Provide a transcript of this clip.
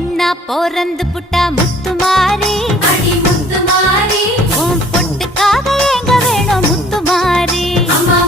பொண்ணா போறந்து புட்டா முத்துமாரி அடி முத்துமாரி உன் பொட்டுக்காக எங்க வேணும் முத்துமாரி அம்மா